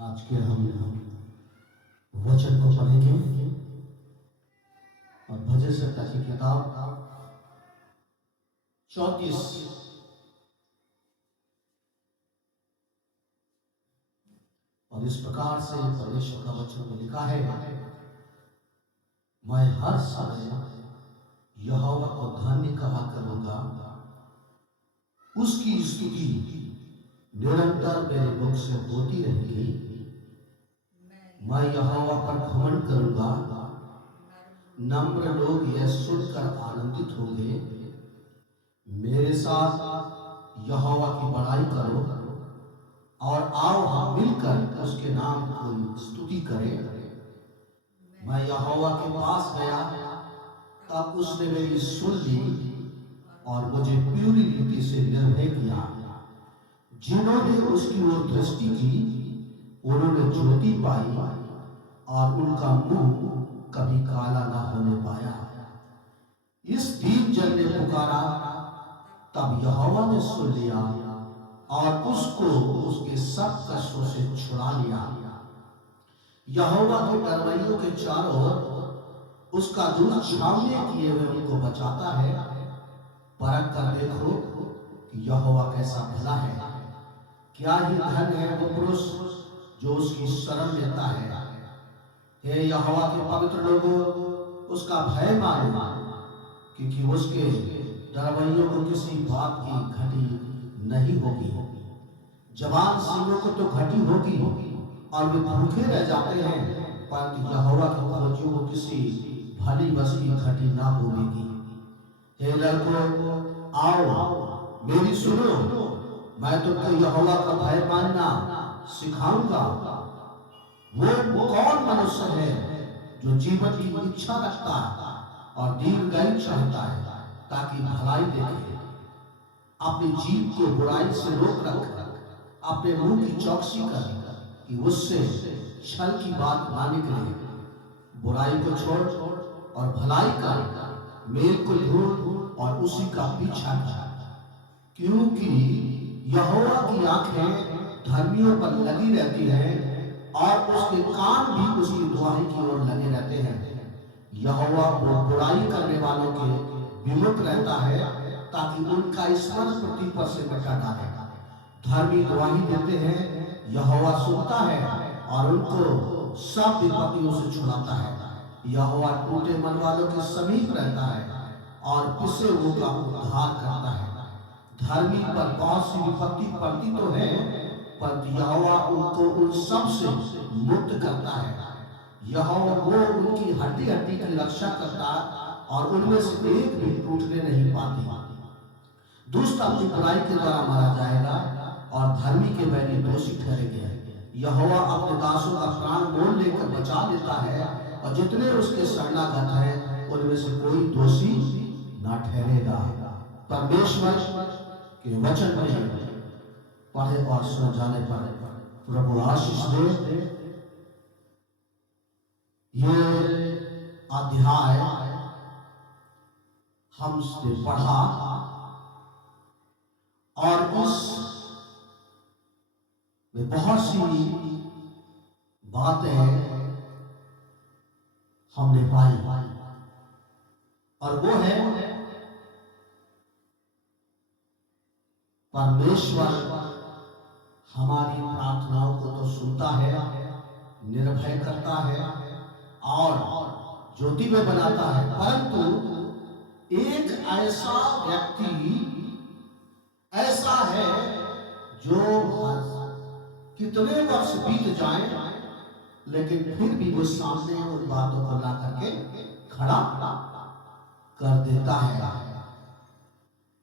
आज के हम वचन को पढ़ेंगे और भजन संहिता की किताब 34 और इस प्रकार से परमेश्वर का वचन में लिखा है, मैं हर समय यहोवा को धन्य कहा करूंगा, उसकी स्तुति निरंतर मेरे मुख से होती रहेगी। मैं यहोवा पर घमंड करूंगा, नम्र लोग यह सुनकर आनंदित होंगे। मेरे साथ यहोवा की बड़ाई करो और आओ हम मिलकर उसके नाम की स्तुति करें। मैं यहोवा के पास गया, तब उसने मेरी सुन ली और मुझे पूरी रीति से निर्भय किया। जिन्होंने उसकी ओर दृष्टि की उन्होंने ज्योति पाई और उनका मुंह कभी काला ना होने पाया। इस दीन जन ने पुकारा, तब यहोवा ने सुन लिया और उसको उसके सब कष्टों से छुड़ा लिया। यहोवा के डरवैयों के चारों ओर उसका दूत छावनी किए हुए उनको बचाता है। परख कर देखो कि यहोवा कैसा भला है। क्या ही धन है वो पुरुष जो उसकी शरण लेता है। हे यहोवा के पवित्र लोगों, उसका भय मानो, क्योंकि उसके डरवैयों को किसी बात की घटी नहीं होगी। जवान सिंहों को तो घटी होगी और वे भूखे रह जाते हैं, परंतु यहोवा के फौजियों को किसी भली वस्तु की घटी ना होगी। हे लड़कों, आओ मेरी सुनो, मैं तुमको यहोवा का भय मानना सिखाऊंगा। वो कौन मनुष्य है जो जीवन की इच्छा रखता है और दीर्घायु चाहता है, ताकि भलाई देखे। अपनी जीभ को बुराई से रोक रख, अपने मुंह की चौकसी कर कि उससे छल की बात ना निकले। बुराई को छोड़ और भलाई कर, मेल को ढूंढ और उसी का पीछा कर, क्योंकि यहोवा की आंखें धर्मियों पर लगी रहती हैं और उसके कान भी उसकी दुहाई की ओर लगे रहते हैं। यहोवा बुराई करने वालों के विमुख रहता है, ताकि उनका स्मरण पृथ्वी पर से मिटा डाले। धर्मी दुहाई देते हैं, यहोवा सुनता है और उनको सब विपत्तियों से छुड़ाता है। यहोवा टूटे मन वालों के समीप रहता है और पिसे हुओं का उद्धार करता है। धर्मी पर बहुत सी विपत्ति पड़ती तो है, पर यहोवा उनको उन सब से मुक्त करता है। यहोवा वो उनकी हड्डी हड्डी की रक्षा करता और उनमें से एक भी टूटने नहीं पाती। दुष्ट अपनी बुराई के द्वारा मारा जाएगा और धर्मी के बैरी दोषी ठहरेंगे। यहोवा अपने दासों का प्राण मोल लेकर बचा लेता है और जितने उसके शरणागत हैं उनमें से कोई दोषी ना ठहरेगा। परमेश्वर के वचन में पढ़े और सुन जाने पर प्रभु आशीष दे। ये अध्याय हमसे पढ़ा और उस में बहुत सी बातें हमने पाई और वो है परमेश्वर हमारी प्रार्थनाओं को तो सुनता है, निर्भय करता है और ज्योति में बनाता है, परंतु एक ऐसा व्यक्ति ऐसा है जो कितने वर्ष बीत जाए लेकिन फिर भी वो सामने उन बातों को ला करके खड़ा कर देता है।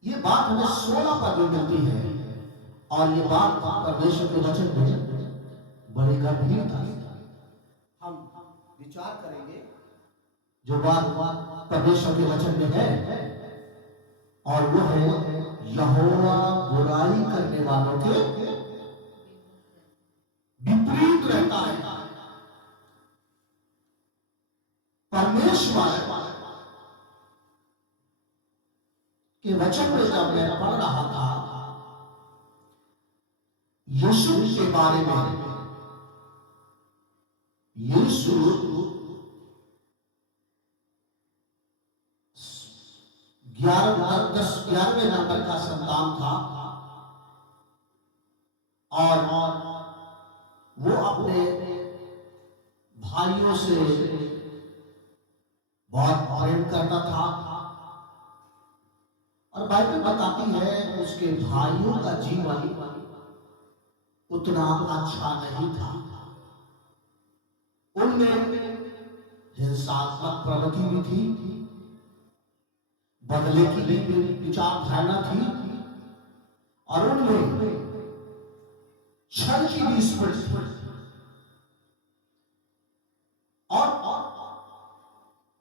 ये बात हमें 16 पद में मिलती है और ये बात परमेश्वर के वचन में बड़ी गंभीरता से हम विचार करेंगे। जो बात परमेश्वर के वचन में है और वो है यहोवा बुराई करने वालों के विपरीत रहता है। परमेश्वर के वचन में जब मैं पढ़ रहा था यीशु के बारे में, यीशु 11वें नंबर का संतान था और वो अपने भाइयों से बहुत प्रेम करता था। और बाइबल बताती है उसके भाइयों का जीवन उतना अच्छा नहीं था। उनमें हिंसात्मक प्रवृत्ति भी थी, बदले की भी विचारधारा थी और उनमें छल की भी स्मृति थी। और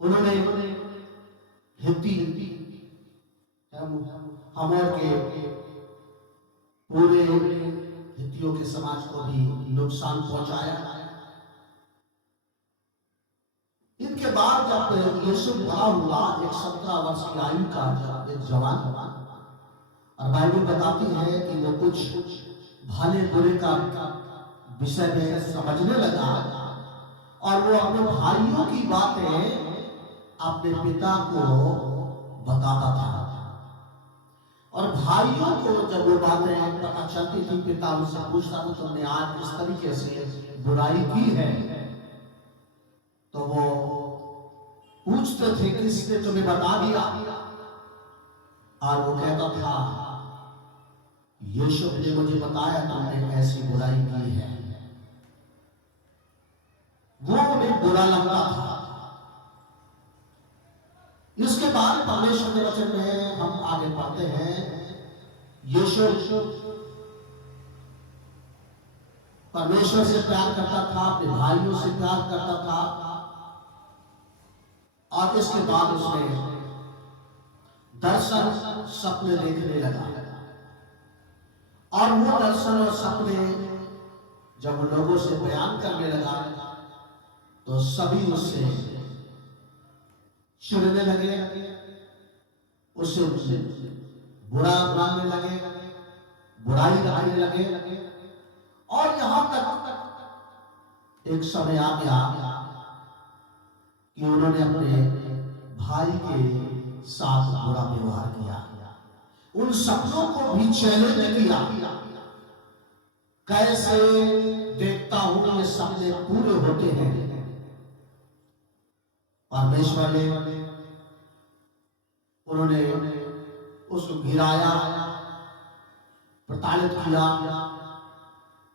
उन्होंने हमोर के पूरे हित्तियों के समाज को भी नुकसान पहुंचाया। इनके बाद जब यीशु बड़ा हुआ, एक 17 वर्ष की आयु का एक जवान, और बाइबल बताती है कि वो कुछ भले बुरे का विषय में समझने लगा और वो अपने भाइयों की बातें अपने पिता को बताता था। और भाइयों को जब वो बातें पता चलती थी, पिता उनसे पूछता था तुमने आज इस तरीके से बुराई की है, तो वो पूछते थे किसने तुम्हें बता दिया, और वो कहता था यीशु ने मुझे बताया तुमने ऐसी बुराई की है। वो उन्हें बुरा लगता था। इसके बाद परमेश्वर के वचन में हम आगे पढ़ते हैं। यीशु परमेश्वर से प्यार करता था, अपने भाइयों से प्यार करता था, और इसके बाद उसने दर्शन सपने देखने लगा। और वो दर्शन और सपने जब लोगों से बयान करने लगा तो सभी उससे चिढ़ने लगे, उससे बुरा मानने लगे, बुराई करने लगे। और यहां तक एक समय आ गया कि उन्होंने अपने भाई के साथ बुरा व्यवहार किया, उन सपनों को भी चैलेंज किया। कैसे देखता हूं ये सपने पूरे होते हैं। परमेश्वर ने उन्होंने उसको गिराया, प्रताड़ित किया,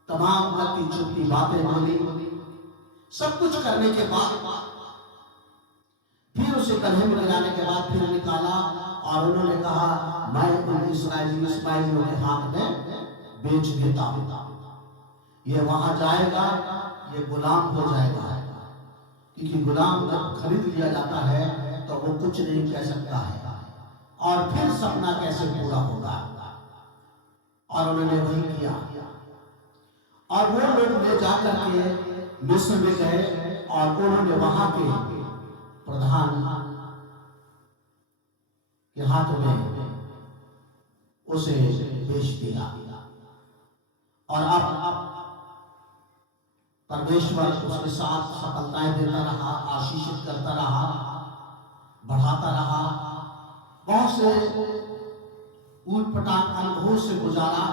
तमाम लती चुपती बातें बोली। सब कुछ करने के बाद फिर उसे गड्ढे में गिराने के बाद फिर निकाला और उन्होंने कहा मैं इस्माइलियों के हाथ में बेच देता हूं, ये वहां जाएगा, ये गुलाम हो जाएगा। क्योंकि गुलाम जब खरीद लिया जाता है तो वो कुछ नहीं कह सकता है, और फिर सपना कैसे पूरा होगा। और उन्होंने वही किया, और वो लोग ले जाकर के मिस्र में गए और उन्होंने वहां के प्रधान के हाथ में उसे बेच दिया। और अब परमेश्वर उसके साथ सफलताएं देता रहा, आशीषित करता रहा, बढ़ाता रहा। बहुत से ऊट-पटांग अनुभवों से गुजारा,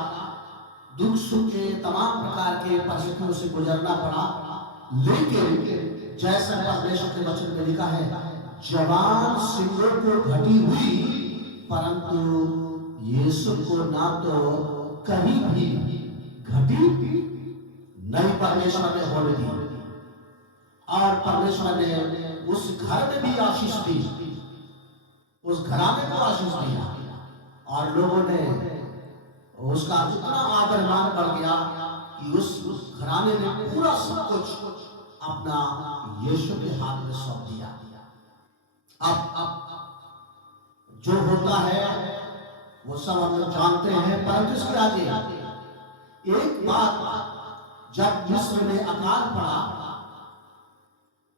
दुख सुख के तमाम प्रकार के परिस्थितियों से गुजरना पड़ा। लेकिन जैसा परमेश्वर के वचन में लिखा है, जवान सिंगों को घटी हुई, परंतु यीशु को ना तो कहीं भी घटी नहीं परमेश्वर ने होने दी। और परमेश्वर ने उस घर में भी आशीष दी, उस घराने को आशीष दिया, और लोगों ने उसका इतना आदर मान बढ़ गया कि उस घराने ने पूरा सब कुछ अपना यीशु के हाथ में सौंप दिया। अब जो होता है वो सब हम लोग जानते हैं, परंतु इसके आगे एक बात, जब मिस्र में अकाल पड़ा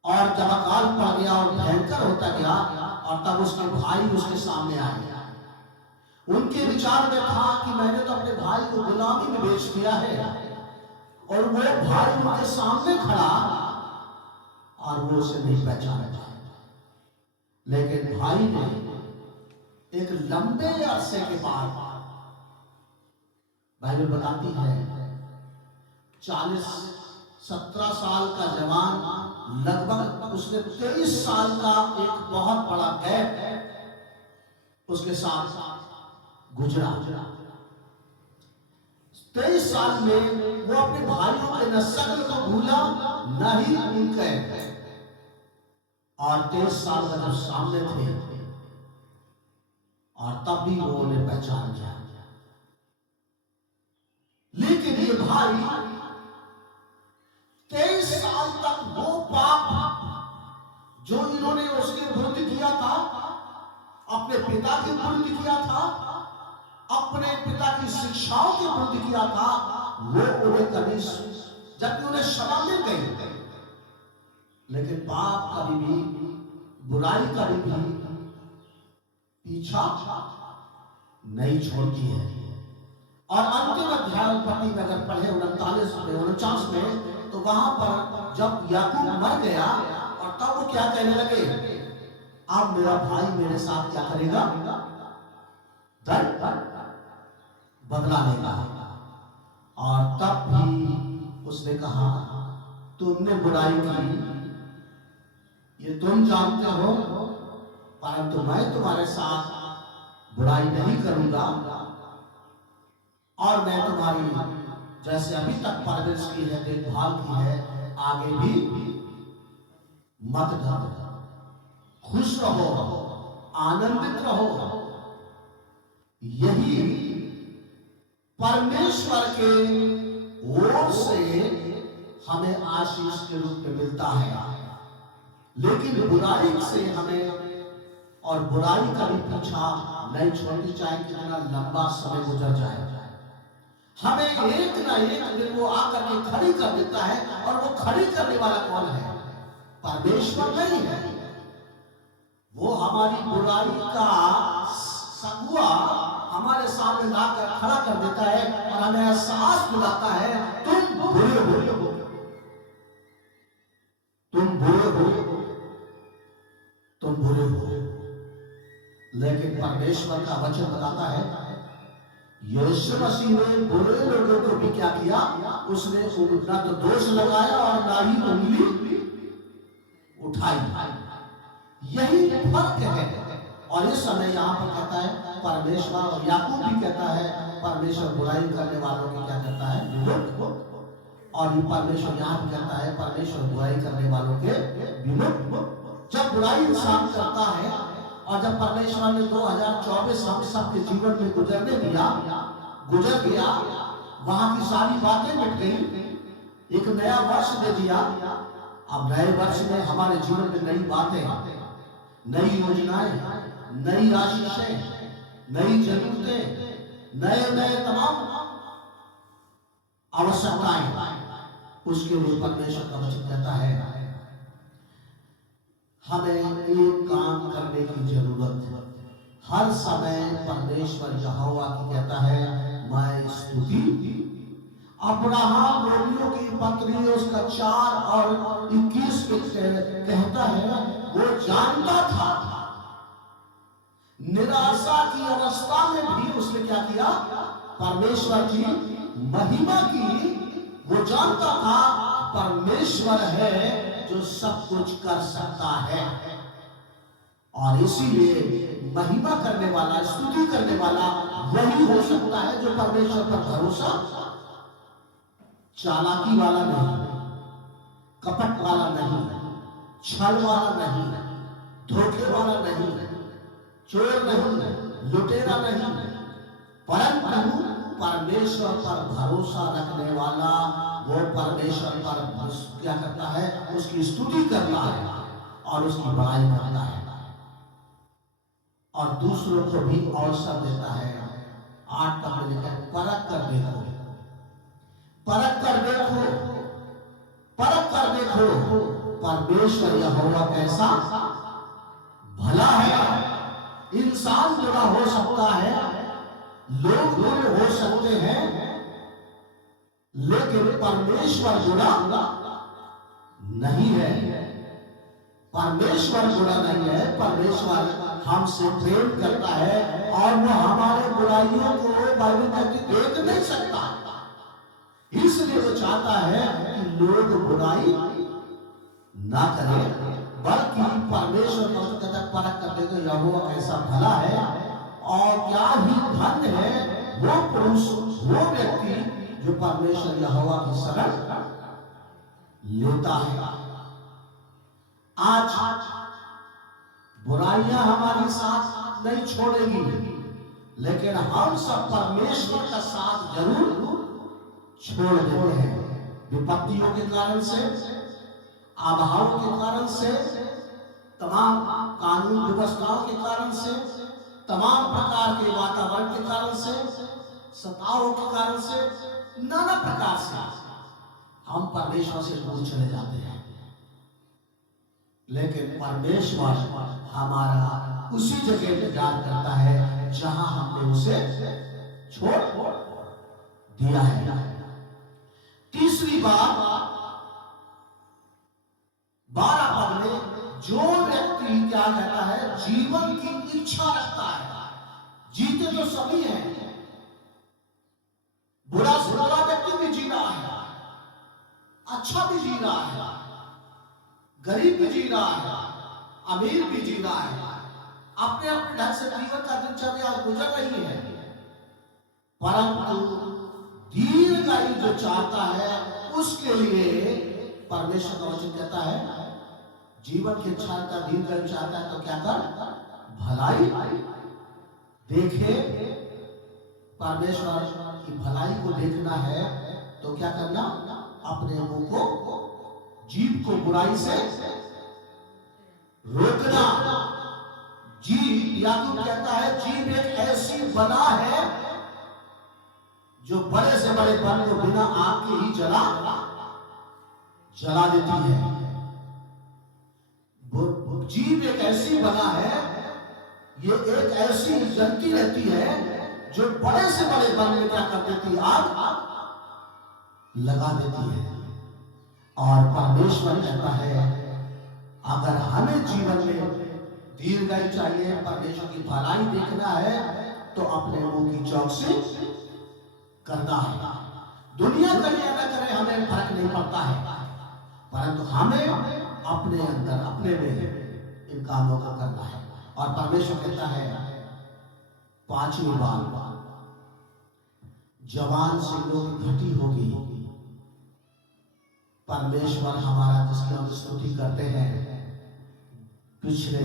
और जब अकाल पड़ गया और भयंकर होता गया, और तब उसके भाई उसके सामने आए। उनके विचार में था कि मैंने तो अपने भाई को गुलामी में बेच दिया है, और वो भाई उनके सामने खड़ा और वो उसे नहीं पहचाना जाए। लेकिन भाई ने एक लंबे अरसे के बाद, बाइबल बताती है 17 साल का जवान, लगभग उसने 23 साल का एक बहुत बड़ा गैप उसके साथ गुजरा। 23 साल में वो अपने भाइयों के न शक्ल को भूला न ही उनके, और 23 साल का जब सामने थे और तब भी वो उन्हें पहचान गया। लेकिन ये भाई 23 साल तक वो पाप जो इन्होंने उसके विरुद्ध किया था, अपने पिता के विरुद्ध किया था, अपने पिता की शिक्षाओं के विरुद्ध किया था, वो उन्हें कभी, जबकि उन्हें क्षमा मिल गई, लेकिन पाप कभी भी, बुराई कभी भी पीछा नहीं छोड़ती है। और अंतिम अध्याय उत्पत्ति में अगर पढ़े 39 में, तो वहां पर जब याकूब मर गया और तब वो क्या कहने लगे, अब मेरा भाई मेरे साथ क्या करेगा, दंड बदला लेगा। और तब भी उसने कहा, तुमने बुराई की ये तुम जानते हो, परंतु मैं तुम्हारे साथ बुराई नहीं करूंगा, और मैं तुम्हारी जैसे अभी तक परवरिश की है, देखभाल की है, आगे भी मत डरो, खुश रहो, आनंदित रहो। यही परमेश्वर के ओर से हमें आशीष के रूप में मिलता है। लेकिन बुराई से हमें, और बुराई का भी पीछा नहीं छोड़नी चाहिए, कितना लंबा समय गुजर जाए, हमें एक ना एक दिन वो आकर के खड़ी कर देता है। और वो खड़ी करने वाला कौन है? परमेश्वर नहीं है। वो हमारी बुराई का सगुआ हमारे सामने लाकर खड़ा कर देता है और हमें एहसास दिलाता है, तुम बुरे हो, तुम बुरे हो, तुम बुरे हो। लेकिन परमेश्वर का वचन बताता है, यीशु मसीह ने बुरे लोगों को भी क्या किया, उसने ना तो दोष लगाया और ना ही उंगली उठाई। यही फर्क है। और इस समय यहाँ पर कहता है परमेश्वर, और याकूब भी कहता है परमेश्वर बुराई करने वालों की क्या करता है, विमुख। और ये परमेश्वर यहाँ भी कहता है परमेश्वर बुराई करने वालों के विमुख। जब बुराई इंसान करता है, और जब परमेश्वर ने 2024 हम सबके जीवन में गुजर गया, वहां की सारी बातें मिट गई, एक नया वर्ष दे दिया। अब नए वर्ष में हमारे जीवन में नई बातें, नई योजनाएं, नई आशीषें, नई जरूरतें, नए तमाम आवश्यकताएं, उसके लिए परमेश्वर का वचन कहता है हमें एक काम करने की जरूरत है। हर समय परमेश्वर यहोवा की कहता है, मैं स्तुति। अब्राहम रोमियो की पत्री उसका 4 और 21 में कहता है, वो जानता था, निराशा की अवस्था में भी उसने क्या किया, परमेश्वर की महिमा की। वो जानता था परमेश्वर है जो सब कुछ कर सकता है, और इसीलिए महिमा करने वाला, स्तुति करने वाला वही हो सकता है जो परमेश्वर पर भरोसा, चालाकी वाला नहीं, कपट वाला नहीं, छल वाला नहीं, धोखे वाला नहीं, चोर नहीं, लुटेरा नहीं, परंतु परमेश्वर पर भरोसा रखने वाला, वो परमेश्वर पर क्या करता है, उसकी स्तुति करता है और उसकी बड़ाई करता है, और दूसरों को भी अवसर देता है। 8 पद में लिखा है, परख कर देखो, परख कर देखो, परख कर देखो, परमेश्वर यहोवा कैसा भला है। इंसान बुरा हो सकता है, लोग बुरे हो सकते हैं, लेकिन परमेश्वर बुरा नहीं है। परमेश्वर बुरा नहीं है, परमेश्वर हमसे प्रेम करता है और वो हमारे बुराइयों को बाइबल कहती देख नहीं सकता, इसलिए वो चाहता है कि लोग बुराई ना करें, बल्कि परमेश्वर का कहता है परख कर देखो यहोवा कैसा भला है और क्या ही धन्य है वो पुरुष वो व्यक्ति जो परमेश्वर यहोवा की शरण लेता है। आज बुराइयां हमारी साथ नहीं छोड़ेगी, लेकिन हम सब परमेश्वर का साथ जरूर छोड़ देते हैं। विपत्तियों के कारण से, अभाव के कारण से, तमाम कानून व्यवस्थाओं के कारण से, तमाम प्रकार के वातावरण के कारण से, सताओं के कारण से, नाना प्रकार से हम परमेश्वर से दूर चले जाते हैं। लेकिन परमेश्वर हमारा उसी जगह इंतजार करता है जहां हमने उसे छोड़ दिया है। तीसरी बात 12 पद में जो व्यक्ति क्या कहता है, जीवन की इच्छा रखता है। जीते तो सभी हैं, बुरा से बुरा व्यक्ति भी जी रहा है, अच्छा भी जी रहा है, गरीब भी जी रहा है, अमीर भी जी रहा है, अपने अपने ढंग से जीवन का दिनचर्या गुजर रही है। परंतु दीर्घायु जो चाहता है उसके लिए परमेश्वर का वचन कहता है जीवन की इच्छा का दीर्घायु चाहता है तो क्या कर, भलाई देखे। परमेश्वर की भलाई को देखना है तो क्या करना, अपने मुंह को, जीभ को बुराई से रोकना। जीभ, याकूब कहता है जीभ एक ऐसी बला है जो बड़े से बड़े बन को बिना आग के ही जला देती है। जीभ एक ऐसी बला है, ये एक ऐसी जलती रहती है जो बड़े से बड़े बन में क्या कर देती है, आग लगा देती है। और परमेश्वर कहता है अगर हमें जीवन में दीर्घायु चाहिए, परमेश्वर की भलाई देखना है तो अपने मुंह की चौकसी करना है। दुनिया करे या न करे हमें फर्क नहीं पड़ता है, परंतु हमें अपने अंदर अपने में इन कामों का करना है। और परमेश्वर कहता है 5वीं बात, जवान सिंहों की घटी होगी। परमेश्वर हमारा जिसकी हम स्तुति करते हैं, पिछले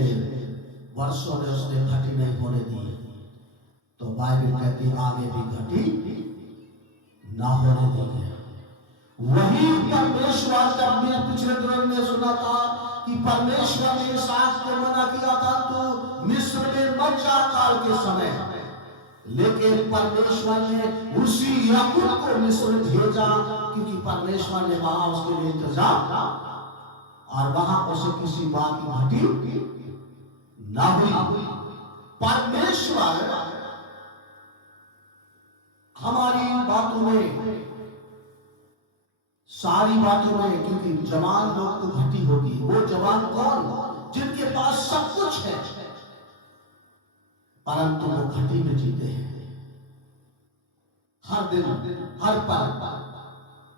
वर्षों में उसने घटी नहीं होने दी, तो बाइबल कहती आगे भी घटी ना होने देंगे। वही परमेश्वर, जब मैं पिछले दिनों में सुना था कि परमेश्वर ने इसहाक को मना किया था तो मिस्र में मत जा काल के समय, लेकिन परमेश्वर ने उसी याकूब को मिस्र भेजा क्योंकि परमेश्वर ने वहां उसके लिए इंतजाम और वहां उसे किसी बात की घटी ना हुई। परमेश्वर हमारी बातों में, सारी बातों में, क्योंकि जवान लोग को घटी होगी। वो जवान कौन, जिनके पास सब कुछ है परंतु वो घटी में जीते हैं। हर दिन हर पल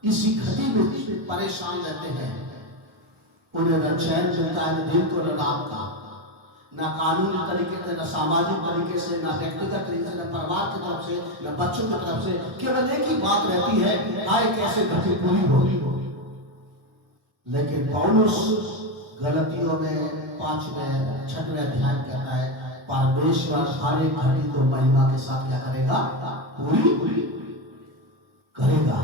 इसी घटी में परेशान रहते हैं। उन्हें न चैन मिलता है, न दिन को, न रात का, न कानूनी तरीके से, न सामाजिक तरीके से, न व्यक्तिगत तरीके से, न परिवार की तरफ से, न बच्चों की तरफ से। केवल एक ही बात रहती है, आए कैसे घटी पूरी हो। लेकिन पौलुस गलतियों में 5वें 6वें अध्याय कहता है परमेश्वर हर एक घड़ी को महिमा के साथ क्या करेगा, पूरी करेगा।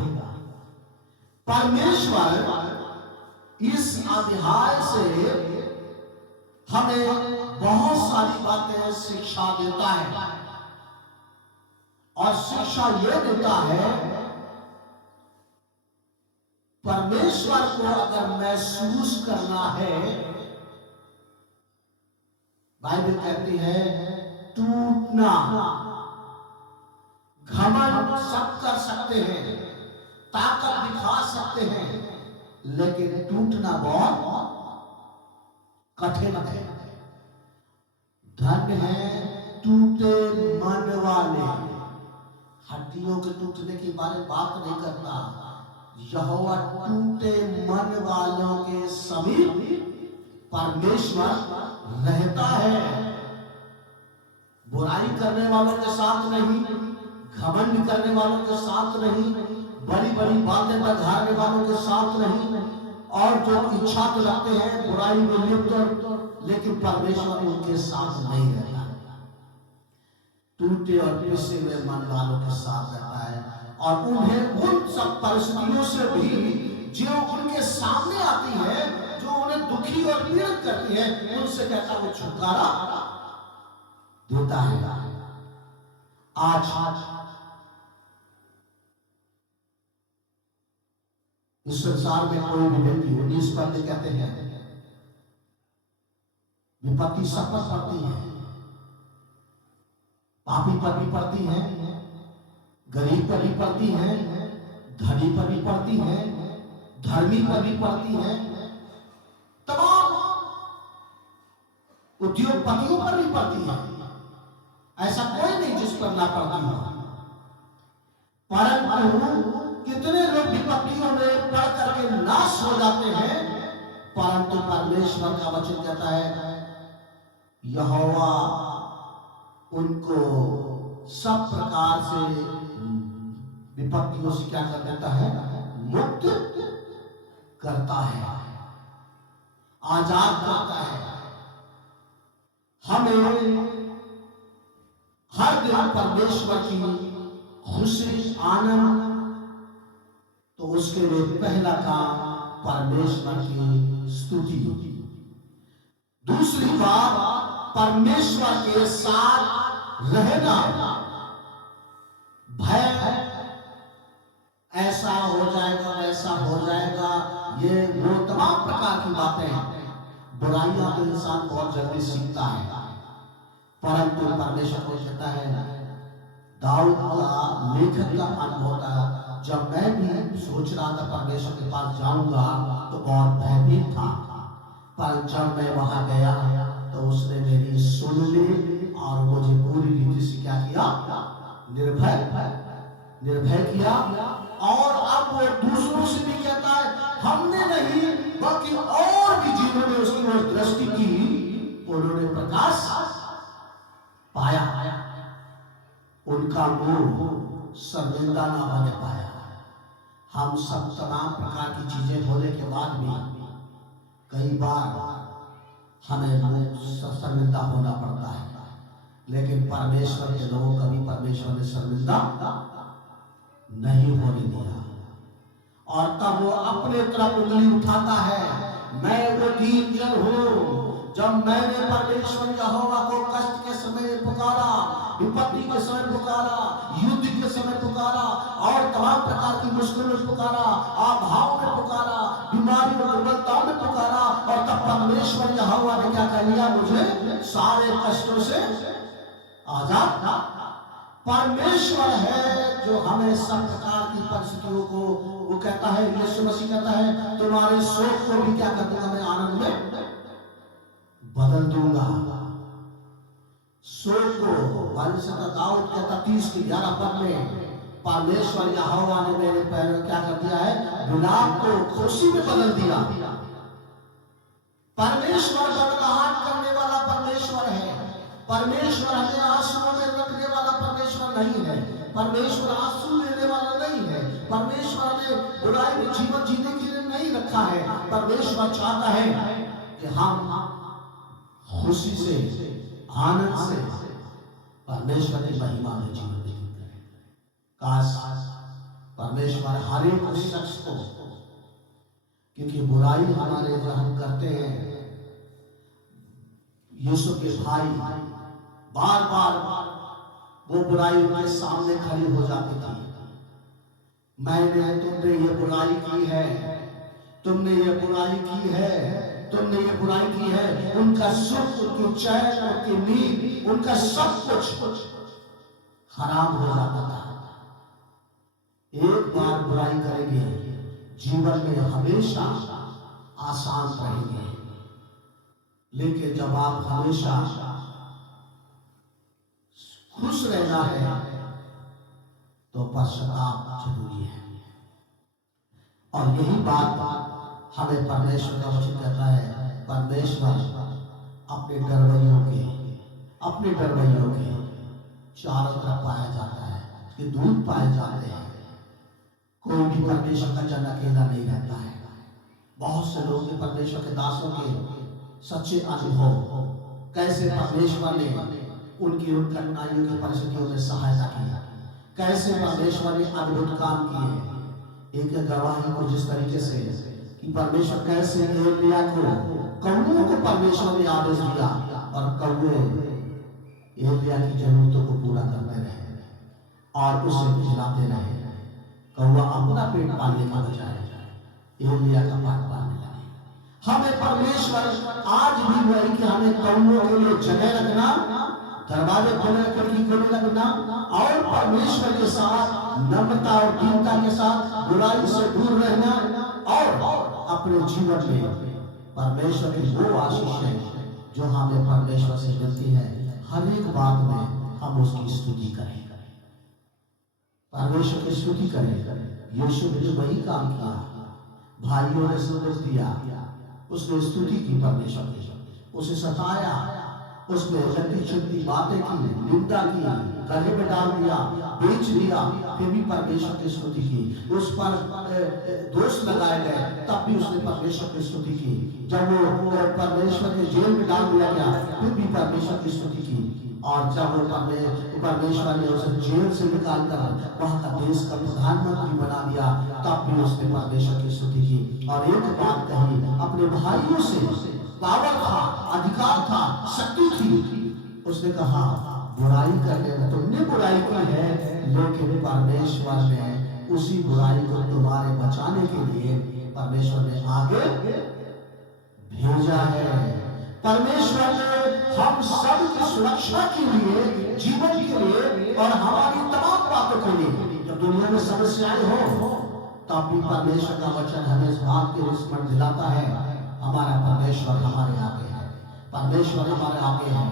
परमेश्वर इस अध्याय से हमें बहुत सारी बातें शिक्षा देता है और शिक्षा यह देता है परमेश्वर को अगर महसूस करना है, बाइबल कहती है टूटना। घमंड सब कर सकते हैं, ताकत दिखा सकते हैं, लेकिन टूटना बहुत कठिन है। धन्य है टूटे मन वाले। हड्डियों के टूटने के बारे में बात नहीं करता। यहोवा टूटे मन वालों के समीप परमेश्वर रहता है। बुराई करने वालों के साथ नहीं, घमंड करने वालों के साथ नहीं, बड़ी बड़ी बातें बधाने वालों के साथ नहीं, और जो इच्छा तो रखते हैं बुराई में लिप्त, लेकिन परमेश्वर उनके साथ नहीं रहता। टूटे और पिसे हुए मन वालों के साथ रहता है, और उन्हें उन सब परिस्थितियों से भी जो उनके सामने आती है, जो उन्हें दुखी और पीड़ित करती है, उनसे कहता वो छुटकारा देता है। आज इस संसार में कोई भी व्यक्ति 19 पद कहते हैं विपत्ति सब पर पड़ती है। पापी पर भी पड़ती है, गरीब पर भी पड़ती है, धनी पर भी पड़ती है, धर्मी पर भी पड़ती है, तमाम उद्योगपतियों पर भी पड़ती है। ऐसा कोई नहीं जिस पर ना पड़ती हो। परंतु कितने लोग विपत्तियों में पड़ करके नाश हो जाते हैं, परंतु परमेश्वर का वचन कहता है यहोवा उनको सब प्रकार से विपत्तियों से क्या कर देता है, मुक्त करता है, आजाद करता है। हमें हर दिन परमेश्वर की खुशी, आनंद, तो उसके लिए पहला काम परमेश्वर की स्तुति। दूसरी बात परमेश्वर के साथ रहना। भय ऐसा हो जाएगा, वैसा हो जाएगा, ये वो तमाम प्रकार की बातें, बुराइयां तो इंसान बहुत जल्दी सीखता है, परंतु परमेश्वर को कहता है, दाऊद का लेखक का अनुभव था, जब मैं भी सोच रहा था परमेश्वर के पास जाऊंगा तो बहुत भयभीत था, पर जब मैं वहां गया तो उसने मेरी सुन ली और मुझे पूरी रीति से क्या किया, निर्भय किया। और अब वो दूसरों से भी कहता है, हमने नहीं बल्कि और भी जिन्होंने उसकी ओर दृष्टि की उन्होंने प्रकाश पाया, उनका मुंह शर्मिंदा न होने पाया। हम सब तमाम प्रकार की चीजें होने के बाद भी कई बार हमें शर्मिंदा होना पड़ता है, लेकिन परमेश्वर के लोगों कभी परमेश्वर ने शर्मिंदा नहीं होने दिया। और तब वो अपने तरफ उंगली उठाता है, मैं वो दीन जन हूं, जब मैंने परमेश्वर यहोवा को कष्ट के समय पुकारा, विपत्ति के समय पुकारा, युद्ध के समय पुकारा, और तमाम प्रकार की मुश्किलों में पुकारा, अभाव में पुकारा, बीमारी और दुर्बलताओं में पुकारा, और तब परमेश्वर यहोवा ने क्या कर लिया, मुझे सारे कष्टों से आजाद। परमेश्वर है जो हमें सब प्रकार की परिस्थितियों को, वो कहता है, यीशु मसीह कहता है, तुम्हारे शोक को भी क्या कर दूंगा, मैं आनंद में बदल दूंगा। शोक को दाऊद कहता 30:11 पद में, परमेश्वर यहोवा ने मेरे पैर क्या कर दिया है, विलाप को खुशी में बदल दिया। परमेश्वर बदलाहट करने वाला परमेश्वर है। परमेश्वर हमें आंसुओं में रखने वाला परमेश्वर नहीं है। परमेश्वर आंसू लेने वाला नहीं है। परमेश्वर हमें बुराई में जीवन जीने के लिए नहीं रखा है। परमेश्वर चाहता है कि हम खुशी से, आनंद से परमेश्वर की महिमा में जीवन व्यतीत करें। काश परमेश्वर हर एक उस शख्स को, क्योंकि बुराई हमारे जो हम करते हैं, यूसुफ के भाई बार बार वो बुराई उनके सामने खड़ी हो जाती थी। तुमने ये बुराई की है, तुमने ये बुराई की है, तुमने ये बुराई की है। उनका सुख, उनकी चैन, उनकी नींद, उनका सब कुछ खराब हो जाता था। एक बार बुराई करेंगे, जीवन में हमेशा आसान रहेंगे, लेकिन जब आप हमेशा खुश रहना है तो पश्चाताप जरूरी है। और यही बात हमें परमेश्वर का वचन कहता है। परमेश्वर अपने डरवैयों के चारों तरफ पाया जाता है, कि दूत पाए जाते हैं। कोई भी परमेश्वर का जन अकेला नहीं रहता है। बहुत से लोग परमेश्वर के दासों के सच्चे अनुभव, कैसे परमेश्वर ने उनकी उन कठिनाइयों की परिस्थितियों में सहायता की, कैसे परमेश्वर ने अद्भुत काम किए। एक गवाही को जिस तरीके से कि परमेश्वर कैसे एलिया को, कौओं को परमेश्वर ने आदेश दिया और कौए एलिया की जरूरतों को पूरा करते रहे और उसे खिलाते रहे। कौआ अपना पेट पालने का बजाय एलिया का पेट पालने लगे। हमें परमेश्वर आज भी वही कि हमें कौओं के लिए जगह रखना, दरवाजे खोलने, खिड़की खोलने लगना और परमेश्वर के साथ नम्रता और दीनता के साथ बुराई से दूर रहना और अपने जीवन में परमेश्वर की वो आशीष है जो हमें परमेश्वर से मिलती है। हर एक बात में हम उसकी स्तुति करें, परमेश्वर की स्तुति करें। यीशु ने वही काम किया। भाइयों ने संदेश दिया, उसने स्तुति की परमेश्वर की, उसे सताया, उसने गंदी चुगती बातें की, निंदा की, गले में डाल दिया, बेच दिया, फिर भी परमेश्वर की स्तुति की। उस पर दोष लगाए गए तब भी उसने परमेश्वर की स्तुति की। जब वो परमेश्वर के जेल में डाल दिया गया फिर भी परमेश्वर की स्तुति की। और जब वो परमेश्वर ने उसे जेल से निकालकर वहां का देश का प्रधानमंत्री बना दिया तब भी उसने परमेश्वर की स्तुति की। और एक बात कही, अपने भाइयों से पावर था, अधिकार था, शक्ति थी, उसने कहा बुराई करने में तुमने बुराई की है, लेकिन परमेश्वर ने उसी बुराई को तुम्हारे बचाने के लिए परमेश्वर ने आगे भेजा है। परमेश्वर ने हम सब की सुरक्षा के लिए, जीवन के लिए और हमारी तमाम बातों के लिए, जब दुनिया में समस्याएं हो तब भी परमेश्वर का वचन हमें इस बात के स्मरण दिलाता है, हमारा परमेश्वर हमारे आगे है, परमेश्वर हमारे आगे है।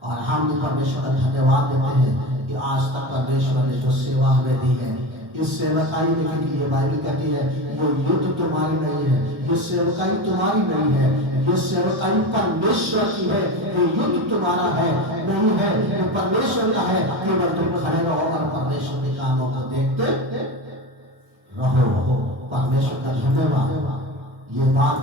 और हम भी परमेश्वर का धन्यवाद देते हैं कि आज तक परमेश्वर ने जो सेवा हमें दी है, इस सेवकाई में की है। बाइबल कहती है ये युद्ध तुम्हारी नहीं है, ये सेवकाई तुम्हारी नहीं है, ये सेवकाई परमेश्वर की है। ये युद्ध तुम्हारा है नहीं है, ये परमेश्वर का है। केवल तुम खड़े रहो और परमेश्वर के कामों को देखते रहो। परमेश्वर का धन्यवाद। ये बात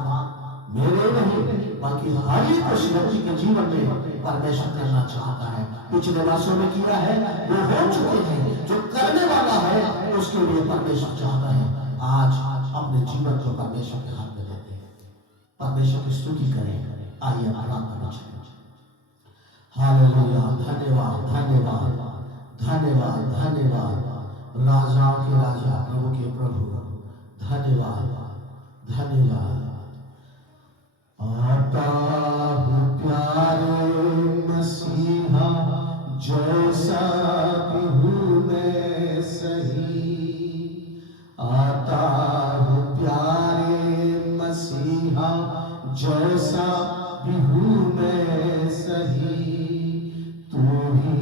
मेरे नहीं बल्कि हर एक उस व्यक्ति के जीवन में परमेश्वर करना चाहता है। पिछले वर्षों में किया है, वो हो चुके हैं, जो करने वाला है उसके लिए परमेश्वर चाहता है। आज अपने जीवन को परमेश्वर के हाथ में देते हैं, परमेश्वर की स्तुति करें। आइए प्रार्थना करें। हालेलुया। धन्यवाद धन्यवाद धन्यवाद धन्यवाद, राजाओं के राजा, प्रभु के प्रभु, धन्यवाद धन्यवाद। आता हूँ प्यारे मसीहा, जैसा भी हूँ मैं सही। आता हूँ प्यारे मसीहा, जैसा भी हूँ मैं सही। तू ही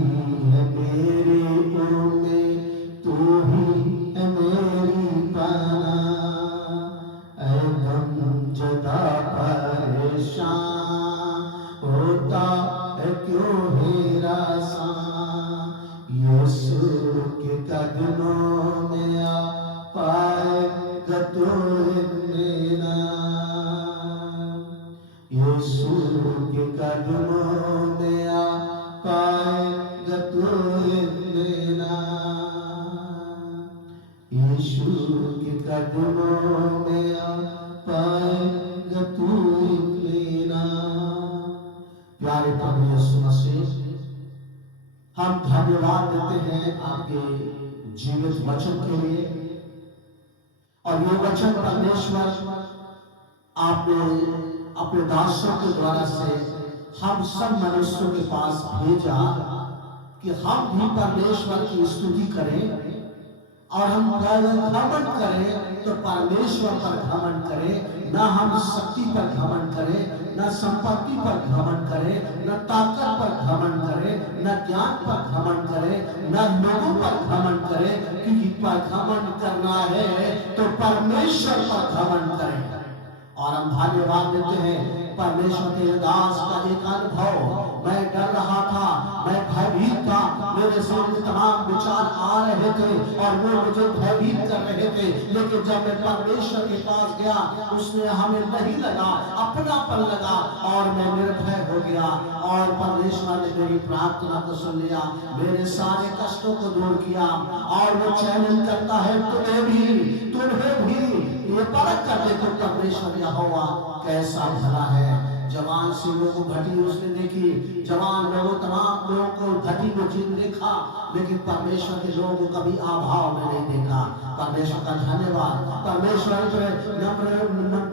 है मेरे उम्मीद, तू ही है मेरी पनाह। जदा परेशान होता है क्यों हेरा सा, यीशु के कदमों में आ पाएगा तो मेरा। यीशु के कदमों में आ पाएगा तो मेरा। यीशु के कदमों में आ पाएगा तू मेरा। प्यारे प्रभु यीशु मसीह, हम धन्यवाद देते हैं आपके जीवित वचन के लिए। और ये वचन परमेश्वर आपने अपने दासों के द्वारा से हम सब मनुष्यों के पास भेजा कि हम भी परमेश्वर की स्तुति करें और हम घमंड करें तो परमेश्वर पर घमंड करें, ना हम शक्ति पर घमंड करें, ना संपत्ति पर घमंड करें, ना ताकत पर घमंड करें, ना ज्ञान पर घमंड करें, ना लोगों पर घमंड करें, क्योंकि पर घमंड करना है तो परमेश्वर पर घमंड करें। और हम धन्यवाद देते हैं परमेश्वर के दास का एक अनुभव, मैं डर रहा था, मैं भयभीत था, मेरे सामने तमाम विचार आ रहे थे और वो मुझे भयभीत कर रहे थे, लेकिन जब मैं परमेश्वर के पास गया उसने हमें नहीं लगा, अपनापन लगा और मैं निर्भय हो गया और परमेश्वर ने मेरी प्रार्थना को सुन लिया, मेरे सारे कष्टों को दूर किया। और वो चैलेंज करता है तुम्हें भी ये परख कर देखो परमेश्वर यहोवा कैसा भला है। जवान सिंहों को घटी उसने देखी, जवान लोगों तमाम लोगों को घटी में जिन देखा, लेकिन परमेश्वर के लोगों को कभी अभाव में नहीं देखा। परमेश्वर का धन्यवाद, परमेश्वर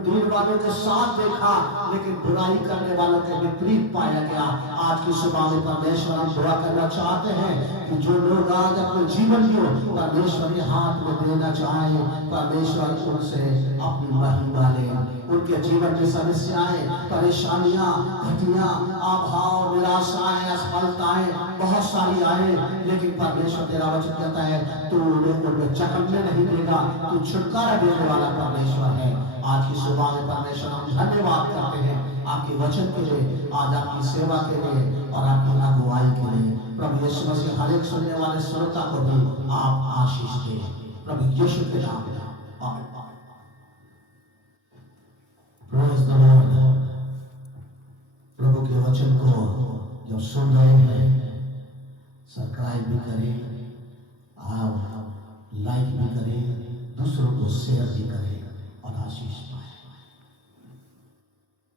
दीन वालों के साथ देखा, लेकिन बुराई करने वालों के विपरीत पाया गया। आज की सुबह में परमेश्वर हम दुआ करना चाहते हैं कि जो लोग आज अपने जीवन को परमेश्वर के हाथ में देना चाहे, परमेश्वर उनसे अपनी महिमा ले। उनके जीवन की समस्याएं, परेशानियां, घटियां, अभाव, निराशाएं, असफलताएं बहुत सारी आए, लेकिन परमेश्वर तेरा वचन कहता है तू उन्हें चकमने नहीं देगा, तू छुटकारा देने वाला परमेश्वर है। आज की सुबह में परमेश्वर हम धन्यवाद करते हैं आपके वचन के लिए, आज आपकी सेवा के लिए और आपकी अगुवाई के लिए। प्रभु यीशु मसीह हर एक सुनने वाले श्रोता को भी आप आशीष दें, प्रभु यीशु के नाम में आमीन। Praise the Lord। प्रभु के वचन को जब सुन रहे हैं, सब्सक्राइब भी करें, आप लाइक भी करें, दूसरों को शेयर भी करें और आशीष